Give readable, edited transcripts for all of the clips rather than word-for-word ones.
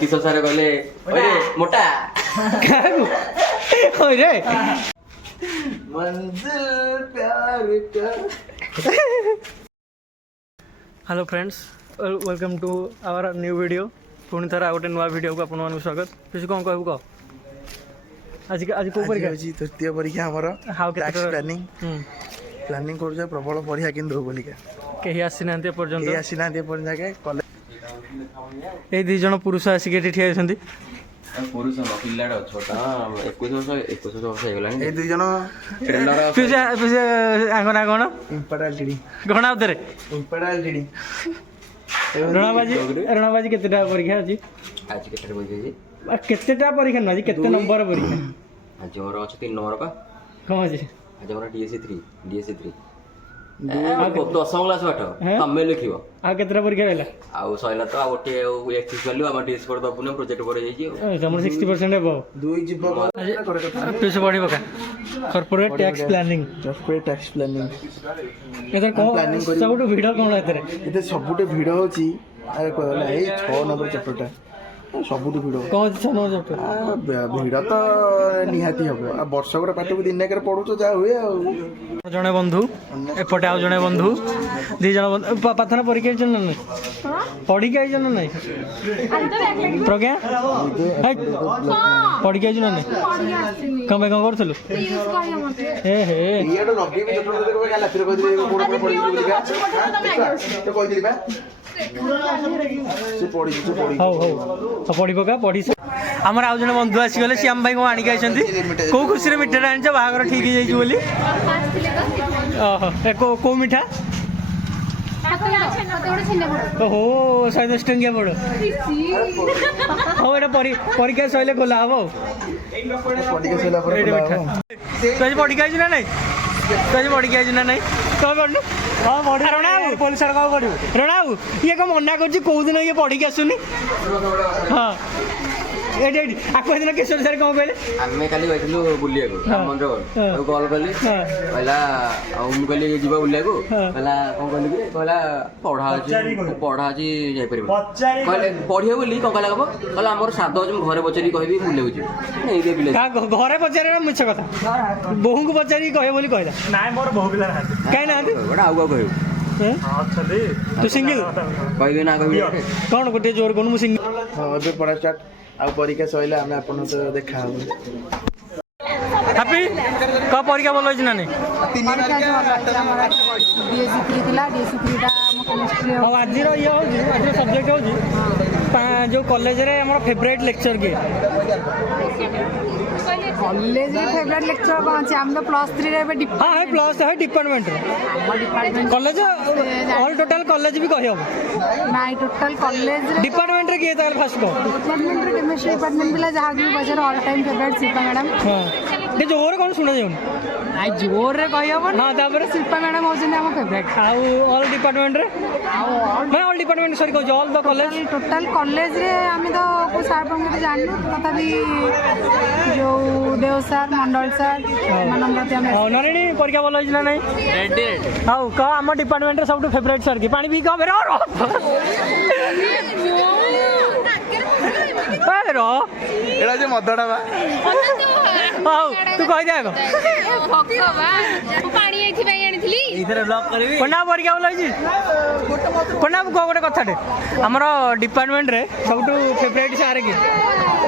किशोर sir कहले ओरे मोटा ओरे मंजिल प्यार का। Hello friends welcome to our new video पुणी थर आ गोटे नुआ वीडियो को आपन स्वागत किसी कौन कहू कह आज आज को परीक्षा अछि तृतीय परीक्षा हमर हाउ टैक्स के प्लानिंग कर जे प्रबल परीक्षा किन दो बोलिका केही आसीनांते पर्यंत ए आसिना दे पर जाके कॉलेज ए दी जण पुरुष आसी के ठिया छथि पुरुष न पिल्लाडा छोटा 21 वर्ष हे गलानी ए दुई जन पिसे पिसे आंगना कोन इंपरल टीडी कोन आउतरे इंपरल टीडी रणबाजी केतेटा परीक्षा अछि आज केते बोल जे केतेटा परीक्षा न अछि केते नंबर परीक्षा आज और अछि 3 नंबर का कोन अछि आज हमरा डीएससी 3 दस क्लास पाठ तमे लिखिबो आ केतेटा परीक्षा रहला आ सइला तो आ गोटे एक्सिस वैल्यू हम डीएस पर दबुने प्रोजेक्ट पर जाई छी हमर 60% एबो दुई जीव करे कथा पिसे बढी बका कॉर्पोरेट टैक्स प्लानिंग एतर को प्लानिंग करी सबटु वीडियो कोन एतरे एते सबुटे भिड होची अरे कहला ए 6 नंबर चैप्टरटा सबुटे भिड कोन छ नो जप भिड तो निहाती हबो आ वर्षकर पाठ को दिन के पढुचो जा हुए आ जणे बंधु एपटे आउ जणे बंधु दी जण पाथना परीक्षा जण नै पढी के जण नै प्रज्ञा पढी के जण नै कमे कोन करथलु ए हे ये तो रबी में चटो देखो गाला फिर कह दिए कोन कोन पढी बोलिका तो कह दिली बा से पढी हो पढी पका पढी हमर आउ जने बंधु आसी गले श्याम भाई को आनी के आछंती को खुशी रे मिठा आनछ बाहागर ठीक ही जाई बोली ओहो ए को मिठा ओहो 110 टंकिया पड़ो हो एटा परीक्षा सइले खोला हबो पढी के सला पर तुझे पढ़ी के ना नहीं तुझे पढ़ी के ना नहीं तो पढ़नु हां पढ़ रणाऊ पुलिस सर का पढ़ू रणाऊ ये को मना कर को दिन ये पढ़ी के आसुनी हां एडी आको दिन किशोर सर को कहले हमें खाली बैठलु बुलिया को राम मंदिर को कॉल करली कहला हम कहली जीवा बुलिया को कहला कोन कहली कि कहला पढ़ा अछि जाई परबो कहले पढ़ियो बोली कोन कहला कहला हमर साध अछि घरे बचरी कहबी बुलिया छी नहीं दे बिले का घरे बचरे मिछ कथा बहु को बचरी कहे बोली कहला नाय मोर बहु बिला काई ना बड़ा आउगा कहू अच्छा दे तू सिंगल कहबे ना कहबी कोन गोटे जोर कोन मु सिंगल हां बे पढ़ा स्टार्ट आ परीक्षा सइला हमें आपन तो देखा हम हैप्पी का परीक्षा बोल होइछ ना नहीं डीएससी 3 थिला डीएससी 3 टा हम केमिस्ट्री अब आज रो ये हो आज सब्जेक्ट हो जो कॉलेज रे हमर फेवरेट लेक्चर के कॉलेज रे फेवरेट लेक्चर कोन छै हम तो +3 रे हां है प्लस है department college all total college भी कहि हम नाइ टोटल कॉलेज रे डिपार्टमेंट रे के ताल फर्स्ट को डिपार्टमेंट रे केमिस्ट्री डिपार्टमेंट बिला जहां भी buzzer all time favourite Shilpa madam हां ये जोर कोन सुना जाउन नाइ जोर रे कहि हम हां तापर शिल्पा मैडम हो जने हम फेवरेट आउ ऑल डिपार्टमेंट रे मैं ऑल डिपार्टमेंट सॉरी को all the college total college रे हम तो को सर पर मते जाननु तथा भी जो देव सर मंडल सर मानम प्रति हम ऑनरेडी परीक्षा बोल होइछ ना नहीं रेडी हाउ का हम डिपार्टमेंट रे सबटू फेवरेट सर की पानी भी का बेरो ए रो एला जे मदडा बा हाउ तू कहि दे आगो भगवान पानी एथि पई आनिथिली इधर ब्लॉक करबी कोना परीक्षा बोल होइछ कोना को गोटे कथाटे हमर डिपार्टमेंट रे सबटू फेवरेट सर की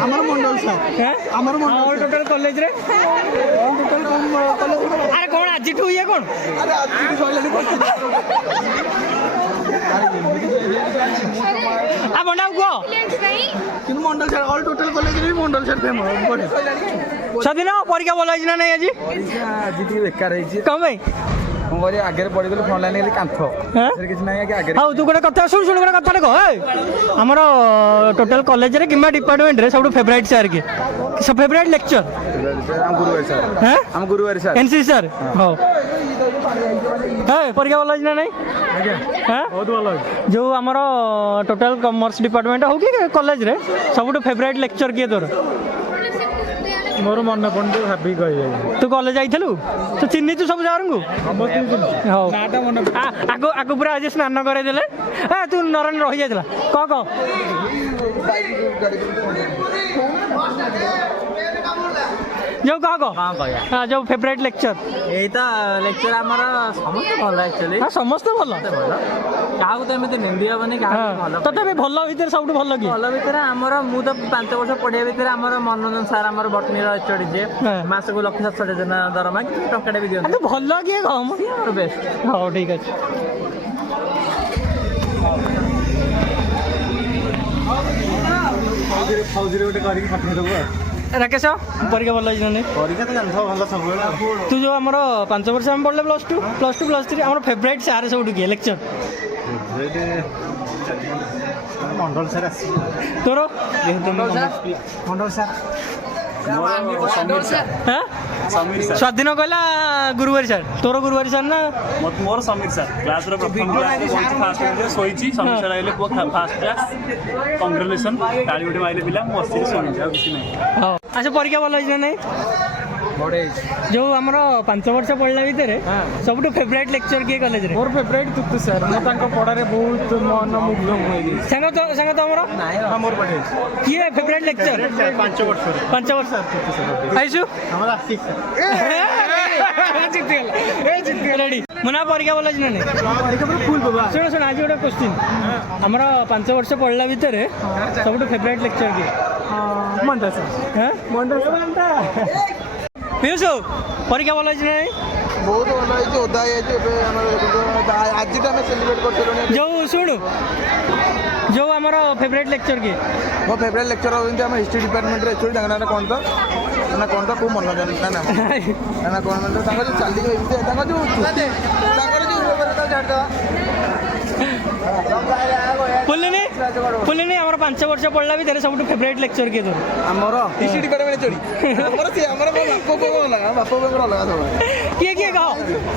हमर मंडल सर हैं हमर ऑल टोटल कॉलेज रे ऑल टोटल कॉलेज अरे कौन आज ठू ये कौन अरे आज सइला आ बंडा को किन मंडल सर ऑल टोटल कॉलेज रे मंडल सर फेमस बड़े सदिन परीक्षा बोल होइछ ना नहीं आज परीक्षा आज ती बेकार होइछ कम भाई हम गरे आगे पढ़ी देले फोन लाइन कांथ सर किछ नाही कि आगे हाउ तू गोटे कथा सुन गोटे कथा कह हमर टोटल कॉलेज रे किमा डिपार्टमेंट रे सबटू फेवरेट सर के सब फेवरेट लेक्चर हम गुरुवार सर हैं हम गुरुवार सर एनसी सर हां है परीक्षा बोल होइछ ना नहीं हैं बहुत भलो जो हमर टोटल कॉमर्स डिपार्टमेंट हो कि कॉलेज रे सबटू फेवरेट लेक्चर के तोर ମୋର ମନେ ପଡୁନି ଭାବିକି କହିବେ। ତୁ କଲେଜ ଯାଇଥିଲୁ ତୁ ଚିହ୍ନିଛୁ ସବୁ ଜାଗାଙ୍କୁ ହଉ ଆଗ ପୁରା ଆଜି ସ୍ନାନ କରେଇଦେଲେ ତୁ ନରନ ରହିଯାଇଥିଲା କହ जो कह जो फेवरेट लेक्चर यही तो लेक्चर आमर समस्त भल एक्चुअली समस्त भल क्या तो एमती निंदी हेनी तथापि भल भितर सब भल कि भल भितर आमर मु तो 5 वर्ष पढ़िया भितर आमर मनोरंजन सार आमर बटनी एचओडी जे मासक 1,60,000 दरमा टंका भी दिखाते भल किए कह बेस्ट हाँ ठीक अच्छे राकेश परीक्षा भल नहीं परीक्षा तो जानथ भल सब तू जो आम 5 वर्ष आम पढ़ले +2 +3 आम फेवरेट सार सब किए लेक्चर मंडल सर तोर मंडल सर स्वाधीन कहला गुरुवारी सर तोर गुरुवारी सर ना मोर समीर सर क्लास रो प्रथम क्लास फास्ट सोईची समीर सर आइले फास्ट क्लास कांग्रेचुलेशन ताली उठे माइले पिला मो अस्सी सोनी जा किसी नहीं हां अच्छा परीक्षा भल होई नहीं जो आमर 5 वर्ष पढ़ला भितर सबुठ फेवरेट लेक्चर किए कॉलेज रे मोर फेवरेट तुतु सर मो तांको पढ़ारे बहुत मन मुग्ध होई संग तमर मोर पढ़े किए फेवरेट लेक्चर 5 वर्ष आइसु हमर आशिक सर रेडी मना परीक्षा भल होई नहीं फुल बाबा सुन सुन आज गोटे क्वेश्चन आमर 5 वर्ष पढ़ला भितर सबुठ फेवरेट लेक्चर किए मंडल सर मंडल पीयूष परीक्षा भल होई नहीं बहुत भल होइछ ओदा आज आम सेलिब्रेट करछलु जो शुणु जो आमर फेवरेट लेक्चर किए मो फेवरेट लेक्चर होइछ हम हिस्ट्री डिपार्टमेंट रे एक्चुअली तांगा ना कोन तो को मन जान ना ना कोन तो तांगा जो चाली गई तांगा जो झाड़ दवा पुलिनी आमर 5 वर्ष पढ़ला भितर सब फेवरेट लेक्चर किए तोर हमर हिस्ट्री डिपार्टमेंट चोरी हमर से हमर बापो को लगा बापो को लगा सब किए किए कह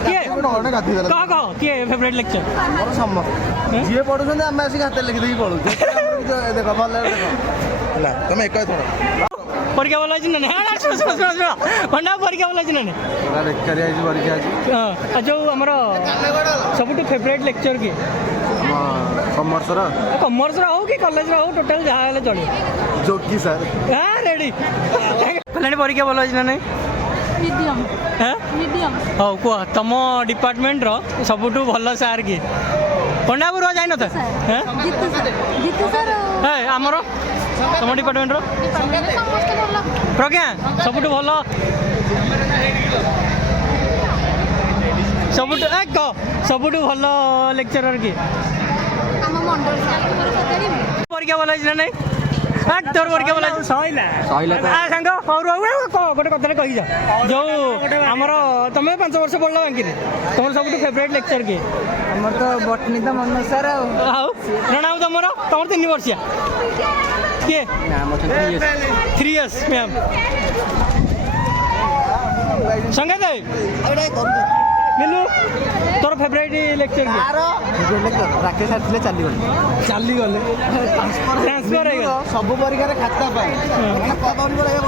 किए नोने गाथि गला कह किए फेवरेट लेक्चर हमर समस्त जे पढुछन हम आसी हाथ लिखि देई पढु देखो भल देखो ହେଲା ତମେ ଏକ ଥର परीक्षा भल होई ना भंडा परीक्षा भल होई ना लेक्चर आइज परीक्षा आज हां जो हमर सबुठ फेवरेट लेक्चर किए कॉमर्स हो कि कॉलेज हो टोटल जहाँ हेले चलिए जोगी सर हाँ रेडी कल्याणी परीक्षा भल होई ना नहीं मीडियम मीडियम हाँ कह तुम डिपार्टमेंट सबुठ भल सार किए पंडापुर जाइन था जीतू सर आमर तुम डिपार्टमेंट प्रज्ञा सबुठ भल सबुठ भल लेक्चरर किए परीक्षा भल होई नहीं तोर परीक्षा भल सांग गोटे कथा कही जा जो आमर तुम 5 वर्ष पढ़ल बाकी तुम सब फेवरेट लेक्चर किए आमर तो बटनी तो मन सर प्रणाम तुम 3 वर्षिया किए 3 years मैम संगे मिलू तोर फेवरेट लेक्चर राकेश आसले चली गले ट्रांसफर हो सब परीक्षा खाता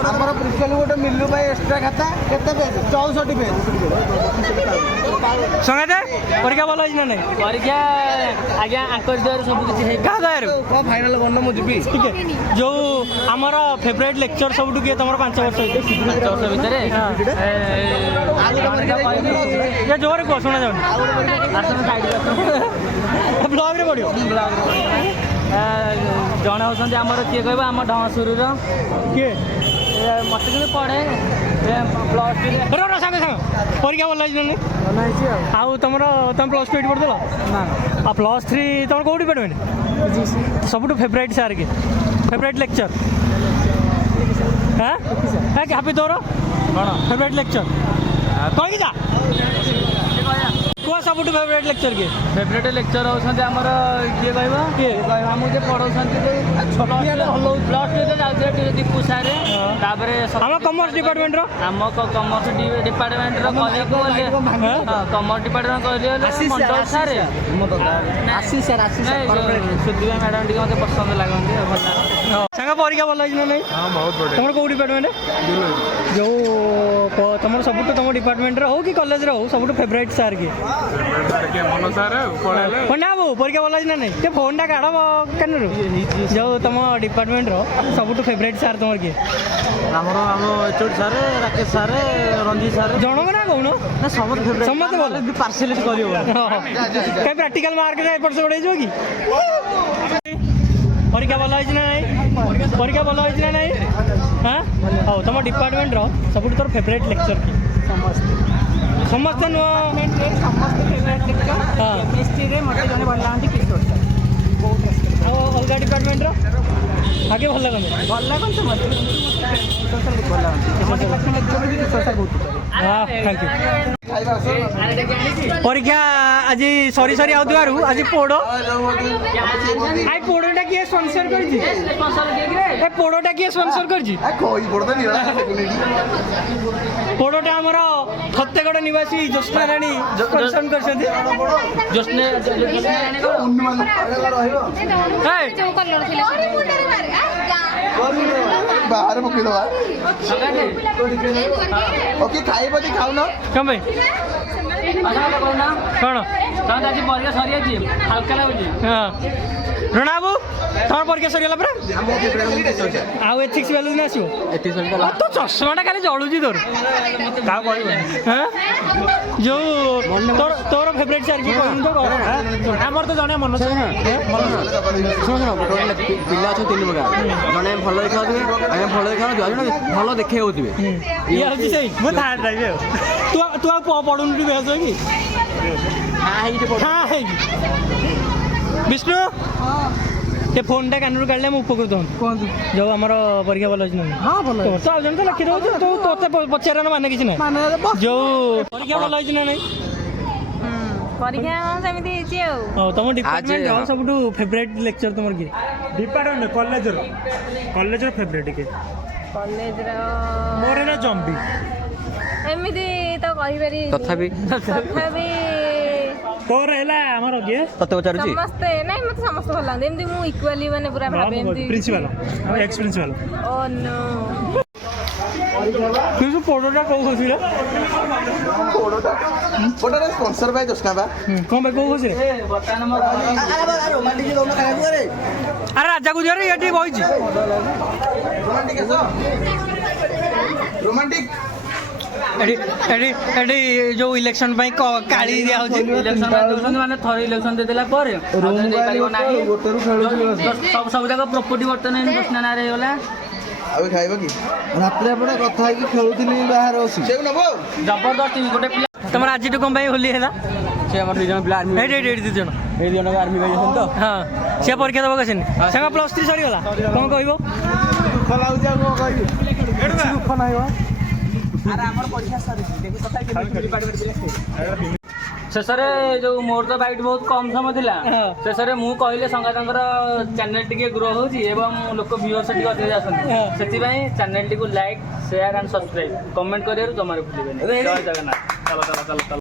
आमर प्रिंसिपल गोटे मिलू भाई एक्सट्रा खाता केते पेज 64 पेज संगे परीक्षा भल होई ना नहीं परीक्षा आज्ञा आंकर द्वारा सब किछि क्या दयार फाइनल बन मु जीबी ठीक है जो आमर फेवरेट लेक्चर सब किए तुम 5 वर्ष 5 वर्ष भितर जोर कह शुणा जाऊनी ब्लॉग रे पड़ो जड़े होती आमर किए कह आम ढंगसुर किए मत पढ़े प्लस सांग परीक्षा भल होई आउ तुम +2 पढ़ल ना आ +3 तुम कौ डिपार्टमेंट सबुठ फेवरेट सार के फेवरेट लेक्चर हाँ हापी तोर कौन फेवरेट लेक्चर कहीं जा सब फेवरेट लेक्चर किए फेवरेट लेक्चर होती आमर किए कह आमको जे पढ़ाऊँ +2 दीपू सार आम कमर्स डिपार्टमेंट आम कमर्स डिपार्टमेंट कमर्स डिपार्टमेंट मंडल सार आशीष सर सुधीर मैडम टी मत पसंद लगती ସାଙ୍ଗ ପରୀକ୍ଷା ଭଲ ହେଇଛି ନା ନାଇଁ? ହଁ ବହୁତ ବଢ଼ିଆ ତମର କୋଉ ଡିପାର୍ଟମେଣ୍ଟ? ଯୋଉ ତମର ସବୁଠୁ ତମ ଡିପାର୍ଟମେଣ୍ଟରେ ହଉ କି କଲେଜରେ ହଉ ସବୁଠୁ ଫେଭରାଇଟ୍ ସାର୍ କିଏ? ମନ ସାର୍ ପଢ଼ାଇଲେ ନା ବାବୁ ପରୀକ୍ଷା ଭଲ ହେଇଛି ନା ନାଇଁ? ଟିକେ ଫୋନ୍ଟା କାଢ଼ କାନରୁ। ଯୋଉ ତମ ଡିପାର୍ଟମେଣ୍ଟର ସବୁଠୁ ଫେଭରାଇଟ୍ ସାର୍ ତମର କିଏ? ଆମର ଆମ ଏଚୋଡ଼ି ସାର୍, ରାକେଶ ସାର୍, ରଞ୍ଜିତ ସାର୍। ଜଣଙ୍କ ନା କହୁନ? ନା ସମସ୍ତେ ଭଲ। ପାର୍ସିଆଲିଟି କରିବ। କାଇଁ ପ୍ରାକ୍ଟିକାଲ ମାର୍କରେ ଏପଟ ସେପଟ ହେଇଯିବ କି? ପରୀକ୍ଷା ଭଲ ହେଇଛି ନା ନାଇଁ? ପରୀକ୍ଷା ଭଲ ହେଇଛି ନା ନାଇଁ? ହଁ ହଉ ତମ ଡିପାର୍ଟମେଣ୍ଟର ସବୁଠୁ ତୋର ଫେଭରାଇଟ୍ ଲେକ୍ଚର କିଏ? ସମସ୍ତେ ନୁହଁ ସମସ୍ତେ ଫେଭରାଇଟ୍ ଲେକ୍ଚର। କେମିଷ୍ଟ୍ରିରେ ମୋତେ ଜଣେ ଭଲ ଲାଗନ୍ତି କିଶୋର ସାର୍। ଆଉ ଅଲଗା ଡିପାର୍ଟମେଣ୍ଟର ଆଗେ ଭଲ ଲାଗନ୍ତି? ଭଲ ଲାଗନ୍ତି ମୋତେ କିଶୋର ସାର୍ ଭଲ ଲାଗନ୍ତି। ଆମ ଡିପାର୍ଟମେଣ୍ଟ ଲେକ୍ଚର ବି କିଶୋର ସାର୍ ବହୁତ ଥ୍ୟାଙ୍କ ୟୁ। ପରୀକ୍ଷା ଆଜି ସରି ସରି ଆଉଥିବାରୁ ଆଜି ପୋଡ଼ ଆଇ ପୋଡ଼ଟା କିଏ ସ୍ପନ୍ସର କରିଛି? ଏ ପୋଡ଼ଟା କିଏ ସ୍ପନ୍ସର କରିଛି? ପୋଡ଼ଟା ଆମର ଫତେଗଡ଼ ନିବାସୀ ଜ୍ୟୋତ୍ସ୍ନା ରାଣୀ ସ୍ପନ୍ସର କରିଛନ୍ତି। ଯୋଉ କଲର ଥିଲା ବାହାରେ ପକେଇଦବା ଓକେ ଖାଇବ କି ଖାଉନ? କ'ଣ ପାଇଁ? କ'ଣ? ଆଜି ପରୀକ୍ଷା ସରିଯାଇଛି ହାଲକା ଲାଗୁଛି। ହଁ ରଣା ବାବୁ ତମର ପରୀକ୍ଷା ସରିଗଲା ପରା? ଆଉ ଏଥିକ୍ସ ଭ୍ୟାଲୁ ଦିନ ଆସିବ? ତୋ ଚଷମାଟା ଖାଲି ଜଳୁଛି ତୋର। ଯୋଉ ତୋର ଫେଭରାଇଟ୍ ସାର୍ କିଏ କହିଲୁ ତ? ଆମର ତ ଜଣେ ମନ ପିଲା ଅଛନ୍ତି 3 ପ୍ରକାର। ଜଣେ ଭଲ ଦେଖାଉଥିବେ, ଜଣେ ଭଲ ଦେଖାଉଥିବେ, ଜଣେ ଭଲ ଦେଖେଇ ହେଉଥିବେ। ଇଏ ହେଉଛି ସେଇ ମୁଁ ଥାର୍ଡ ରହିବି ଆଉ। ତୁ ଆଉ ପଢ଼ୁନୁ ଟିକେ ବେଶ କି? ହଁ ହେଇକି ବିଷ୍ଣୁ ଏ ଫୋନ୍ଟା କାନରୁ କାଢ଼ିଲେ ମୁଁ ଉପକୃତ ହୁଅନ୍ତି। କୁହନ୍ତୁ ଯୋଉ ଆମର ପରୀକ୍ଷା ଭଲ ଅଛି ନା? ହଁ ଭଲ ଅଛି। ଆଉ ଜଣେ ତ ଲେଖିଦେଉଛି ତୋତେ ପଚାରିବାର ମାନେ କିଛି ନାହିଁ। ଯୋଉ ପରୀକ୍ଷା ଭଲ ହେଇଛି ନା ନାଇଁ? ପରୀକ୍ଷା ସେମିତି ହେଇଛି ଆଉ। ହଉ ତମ ଡିପାର୍ଟମେଣ୍ଟ ସବୁଠୁ ଫେଭରାଇଟ୍ ଲେକ୍ଚର ତମର କିଏ? ଡିପାର୍ଟମେଣ୍ଟ କଲେଜର ଫେଭରେଟ୍ କିଏ? କଲେଜର ମୋର ନା ଜମ୍ବି। ଏମିତି ତ କହିପାରିବି। ତଥାପି ତୋର ହେଲା ଆମର କିଏ? ତତେ ପଚାରୁଛି ସମସ୍ତେ ନାଇଁ ମତେ ସମସ୍ତେ ଭଲ ଲାଗନ୍ତି। ଏମିତି ମୁଁ ଇକ୍ୱାଲି ମାନେ ପୁରା ଭାବେ ଏମିତି ପ୍ରିନ୍ସିପାଲ ଏକ୍ସ ପ୍ରିନ୍ସିପାଲ। ଓ ନୋ କିନ୍ତୁ ପୋଡ଼ଟା କୋଉ ଖୁସିରେ? ପୋଡ଼ଟା ସ୍ପନ୍ସର ବାଇ ଜ୍ୟୋତ୍ସ୍ନା ବା। କ'ଣ ପାଇଁ କୋଉ ଖୁସିରେ? ଆରେ ରାଜାକୁ ଯିବାରେ ଏଠି ବଇଛି। ରୋମାଣ୍ଟିକ ଏଠି ଯୋଉ ଇଲେକ୍ସନ ପାଇଁ କାଳି ଦିଆହଉଛି। ଇଲେକ୍ସନ ଦଉଛନ୍ତି ମାନେ ଥରେ ଇଲେକ୍ସନ ଦେଇଦେଲା ପରେ ଦେଇପାରିବ ନାହିଁ। ସବୁ ଯାକ ପ୍ରପର୍ଟି ବର୍ତ୍ତମାନ ଜ୍ୟୋତ୍ସ୍ନା ନାଁରେ ହେଇଗଲା। ଆଉ ଖାଇବ କି? ରାତିରେ ଆପଣ କଥା ହେଇକି ଖେଳୁଥିଲି ବାହାରେ ବସି। ସେଉ ନବ? ଜବରଦସ୍ତି ଗୋଟେ ପିଲା। ତମର ଆଜିଠୁ କ'ଣ ପାଇଁ ହୋଲି ହେଲା? ସେ ଆମର 2 ଜଣ ପିଲା ଆର୍ମି ଏଇଠି 2 ଜଣ ଏଇ 2 ଜଣ ଆର୍ମି ଯାଇଛନ୍ତି ତ। ହଁ ସେ ପରୀକ୍ଷା ଦେବାକୁ ଆସିନି। ସାଙ୍ଗ +3 ସରିଗଲା କ'ଣ କହିବ? ଦୁଃଖ ଲାଗୁଛି ଆଉ କ'ଣ କହିବି? ଦୁଃଖ ନାହିଁ ବା। ଶେଷରେ ଯୋଉ ମୋର ତ ବାଇଟ୍ ବହୁତ କମ୍ ସମୟ ଥିଲା। ଶେଷରେ ମୁଁ କହିଲେ ସଙ୍ଗାତଙ୍କର ଚ୍ୟାନେଲ ଟିକେ ଗ୍ରୋ ହେଉଛି ଏବଂ ଲୋକ ଭିଉଅର୍ସ ଟିକେ ଅଧିକ ଆସନ୍ତି। ସେଥିପାଇଁ ଚ୍ୟାନେଲଟିକୁ like, share and subscribe, comment କରିବାରୁ ଜମାରୁ ଭୁଲିବେନି। ଜୟ ଜଗନ୍ନାଥ। ଚାଲ।